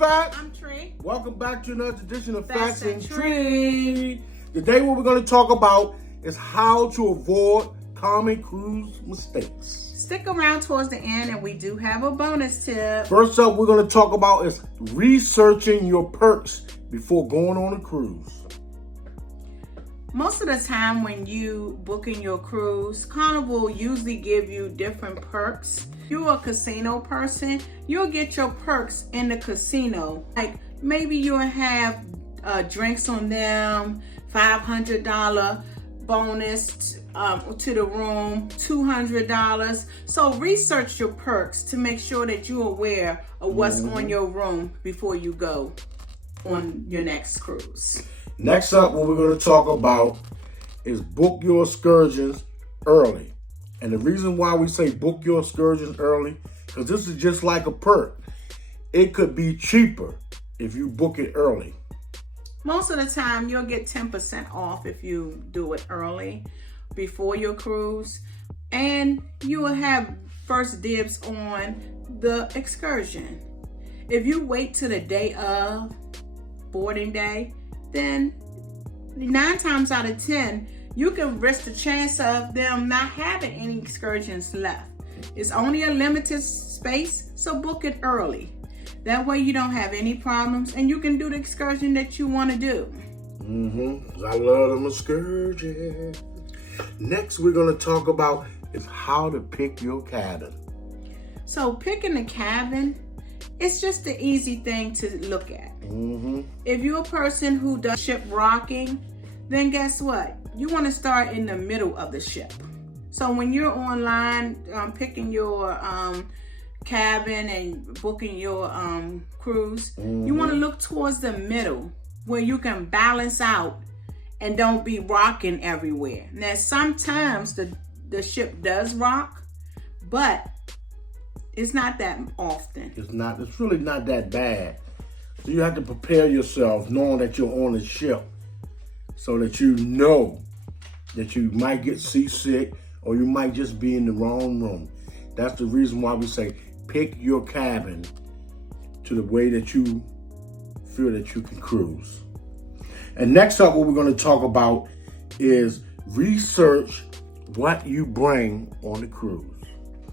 Fat. I'm Tree. Welcome back to another edition of Facts Facts and and Tree. Today what we're going to talk about is how to avoid common cruise mistakes. Stick around towards the end and we do have a bonus tip. First up, we're going to talk about is researching your perks before going on a cruise. Most of the time when you booking your cruise, Carnival usually give you different perks. If you're a casino person, you'll get your perks in the casino. Like maybe you'll have drinks on them, $500 bonus to the room, $200. So research your perks to make sure that you're aware of what's on your room before you go on your next cruise. Next up, what we're going to talk about is book your excursions early. And the reason why we say book your excursions early, because this is just like a perk. It could be cheaper if you book it early. Most of the time, you'll get 10% off if you do it early before your cruise. And you will have first dibs on the excursion. If you wait till the day of boarding day, then 9 times out of 10, you can risk the chance of them not having any excursions left. It's only a limited space, so book it early. That way you don't have any problems and you can do the excursion that you want to do. I love them excursions. Next, we're going to talk about is how to pick your cabin. So picking the cabin, it's just the easy thing to look at. If you're a person who does ship rocking, then guess what? You want to start in the middle of the ship. So when you're online picking your cabin and booking your cruise, you want to look towards the middle where you can balance out and don't be rocking everywhere. Now sometimes the ship does rock, but it's not that often. It's really not that bad. So you have to prepare yourself knowing that you're on a ship so that you know that you might get seasick or you might just be in the wrong room. That's the reason why we say pick your cabin to the way that you feel that you can cruise. And next up, what we're going to talk about is research what you bring on the cruise.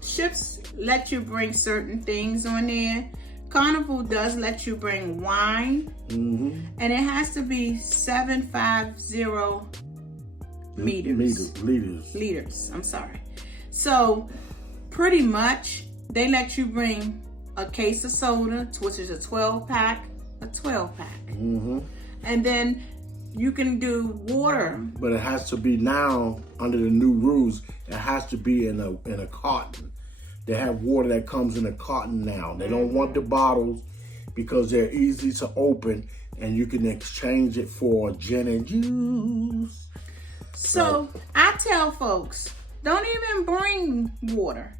Ships let you bring certain things on there. Carnival does let you bring wine, and it has to be 750 liters. I'm sorry. So pretty much they let you bring a case of soda, which is a 12-pack, and then you can do water. But it has to be now under the new rules. It has to be in a carton. They have water that comes in a carton now. They don't want the bottles because they're easy to open and you can exchange it for gin and juice. So I tell folks, don't even bring water.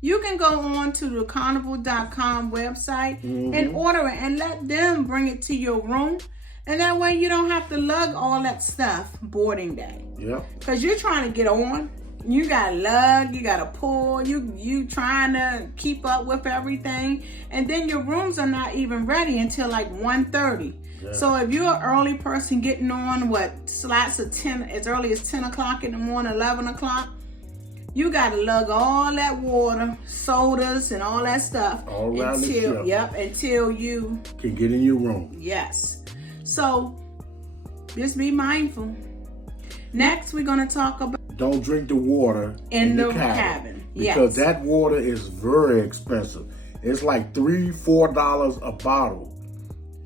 You can go on to the carnival.com website and order it and let them bring it to your room. And that way you don't have to lug all that stuff boarding day. Because you're trying to get on. You got lug, you got to pull, you trying to keep up with everything. And then your rooms are not even ready until like 1:30. So if you're an early person getting on slots of 10, as early as 10 o'clock in the morning, 11 o'clock, you got to lug all that water, sodas, and all that stuff all around the ship. Until you can get in your room. Yes. So just be mindful. Next, we're going to talk about don't drink the water in the cabin. Because that water is very expensive. It's like $3-4 a bottle.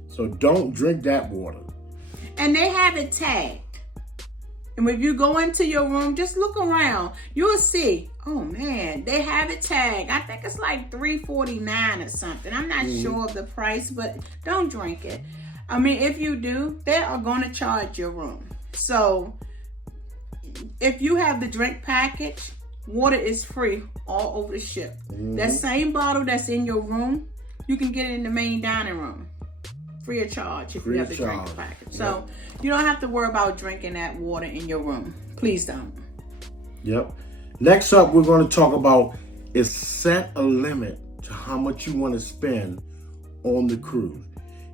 So don't drink that water. And they have it tagged. And if you go into your room, just look around. You'll see, oh man, they have it tagged. I think it's like $3.49 or something. I'm not sure of the price, but don't drink it. I mean, if you do, they are going to charge your room. So if you have the drink package, water is free all over the ship. That same bottle that's in your room, you can get it in the main dining room. Free of charge if you have the drink package. So you don't have to worry about drinking that water in your room. Please don't. Next up, we're going to talk about is set a limit to how much you want to spend on the cruise.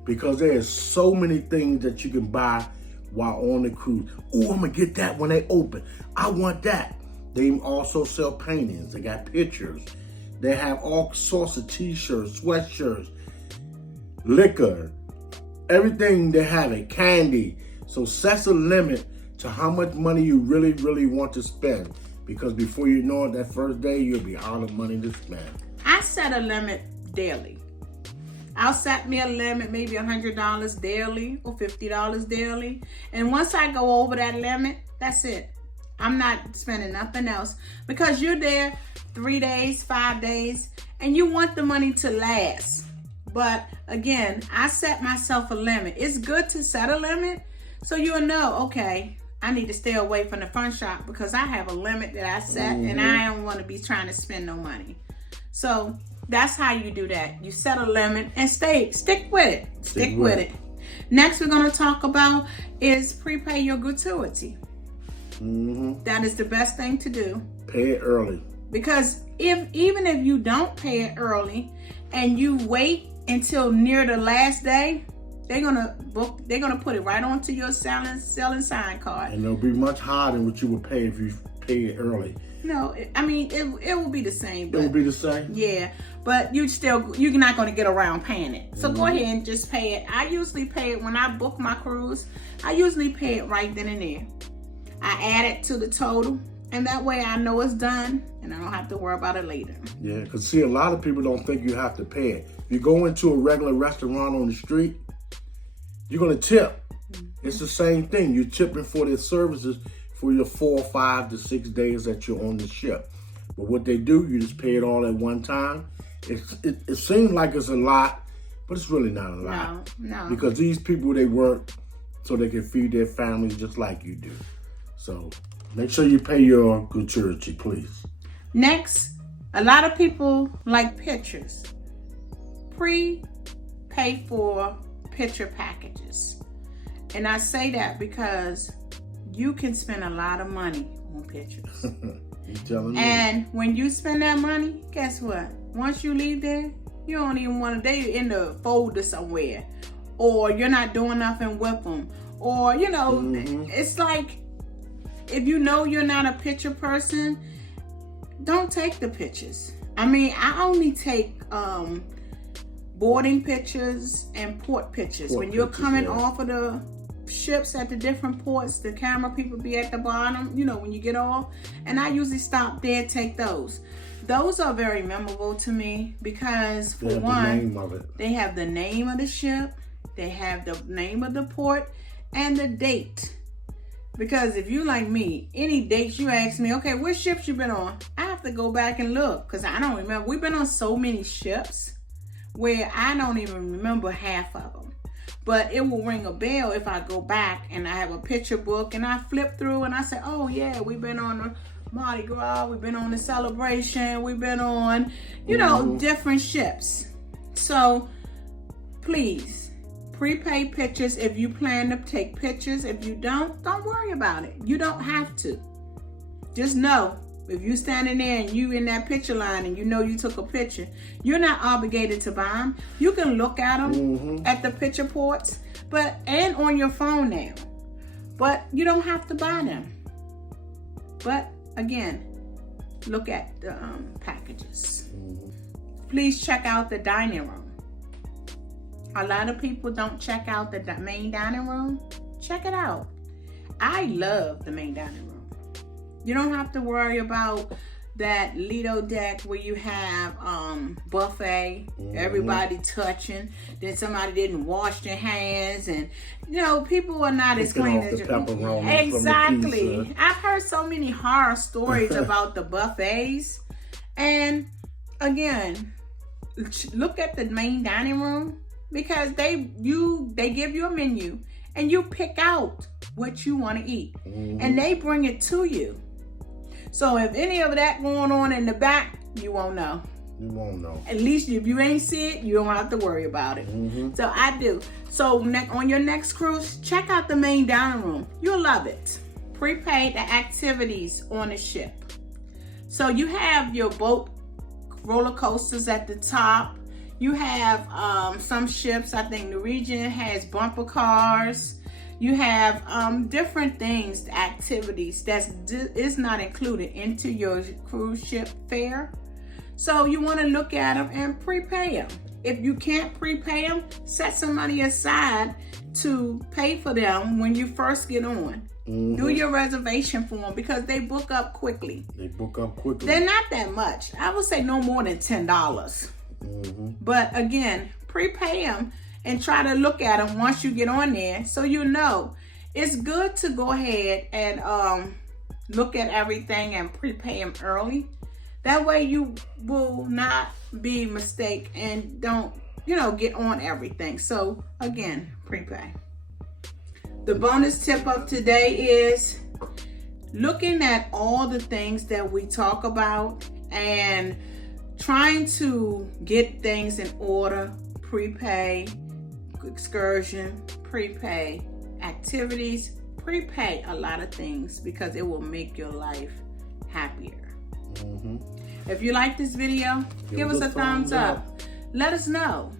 because there is so many things that you can buy while on the cruise. Oh, I'm gonna get that when they open. I want that. They also sell paintings. They got pictures. They have all sorts of t-shirts, sweatshirts, liquor, everything they have it, candy. So set a limit to how much money you really, really want to spend. Because before you know it, that first day, you'll be out of money to spend. I set a limit daily. I'll set me a limit, maybe $100 daily or $50 daily. And once I go over that limit, that's it. I'm not spending nothing else, because you're there 3 days, 5 days, and you want the money to last. But again, I set myself a limit. It's good to set a limit so you'll know, okay, I need to stay away from the front shop because I have a limit that I set, and I don't want to be trying to spend no money. So that's how you do that. You set a limit and stick with it. Stick with it. Next, we're going to talk about is prepay your gratuity. That is the best thing to do. Pay it early. Because even if you don't pay it early and you wait until near the last day, they're gonna put it right onto your selling sign card. And it'll be much higher than what you would pay if you pay it early. No, I mean it will be the same. It will be the same. Yeah, but you're not going to get around paying it. So go ahead and just pay it. I usually pay it when I book my cruise. I usually pay it right then and there. I add it to the total, and that way I know it's done, and I don't have to worry about it later. Yeah, because see, a lot of people don't think you have to pay it. If you go into a regular restaurant on the street, you're going to tip. It's the same thing. You're tipping for their services for your 4, 5 to 6 days that you're on the ship. But what they do, you just pay it all at one time. It seems like it's a lot, but it's really not a lot. No. Because these people, they work so they can feed their families just like you do. So make sure you pay your gratuity, please. Next, a lot of people like pictures. Prepay for picture packages. And I say that because you can spend a lot of money on pictures. You telling me? And when you spend that money, guess what? Once you leave there, you don't even want to, they in the folder somewhere. Or you're not doing nothing with them. Or, it's like, if you know you're not a picture person, don't take the pictures. I mean, I only take boarding pictures and port pictures. When you're coming off of the ships at the different ports, the camera people be at the bottom, when you get off. And I usually stop there, take those. Those are very memorable to me because, for one, they have the name of the ship, they have the name of the port, and the date. Because if you like me, any dates you ask me, okay, what ships you been on? I have to go back and look because I don't remember. We've been on so many ships where I don't even remember half of them. But it will ring a bell if I go back and I have a picture book and I flip through and I say, oh yeah, we've been on the Mardi Gras, we've been on the Celebration, we've been on, different ships. So please, prepay pictures if you plan to take pictures. If you don't worry about it. You don't have to. Just know, if you standing there and you in that picture line and you took a picture, you're not obligated to buy them. You can look at them at the picture ports, and on your phone now. But you don't have to buy them. But again, look at the packages. Please check out the dining room. A lot of people don't check out the main dining room. Check it out. I love the main dining room. You don't have to worry about that Lido deck where you have buffet, everybody touching, then somebody didn't wash their hands, and people are not as clean as you. Exactly. I've heard so many horror stories about the buffets. And again, look at the main dining room. Because they give you a menu and you pick out what you want to eat. And they bring it to you. So if any of that going on in the back, you won't know. You won't know. At least if you ain't see it, you don't have to worry about it. So I do. So on your next cruise, check out the main dining room. You'll love it. Prepay the activities on the ship. So you have your boat roller coasters at the top. You have some ships, I think Norwegian has bumper cars. You have different things, activities that is not included into your cruise ship fare. So you want to look at them and prepay them. If you can't prepay them, set some money aside to pay for them when you first get on. Mm-hmm. Do your reservation for them because they book up quickly. They book up quickly. They're not that much. I would say no more than $10. Mm-hmm. But again, prepay them and try to look at them once you get on there so you know. It's good to go ahead and look at everything and prepay them early. That way you will not be mistake and don't, get on everything. So again, prepay. The bonus tip of today is looking at all the things that we talk about and trying to get things in order. Prepay, excursion, prepay, activities, prepay a lot of things because it will make your life happier. Mm-hmm. If you like this video, give us a thumbs up. Let us know.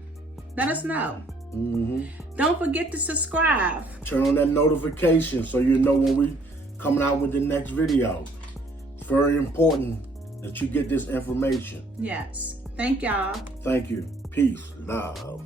Mm-hmm. Don't forget to subscribe. Turn on that notification so you know when we coming out with the next video. It's very important that you get this information. Yes. Thank y'all. Thank you. Peace. Love.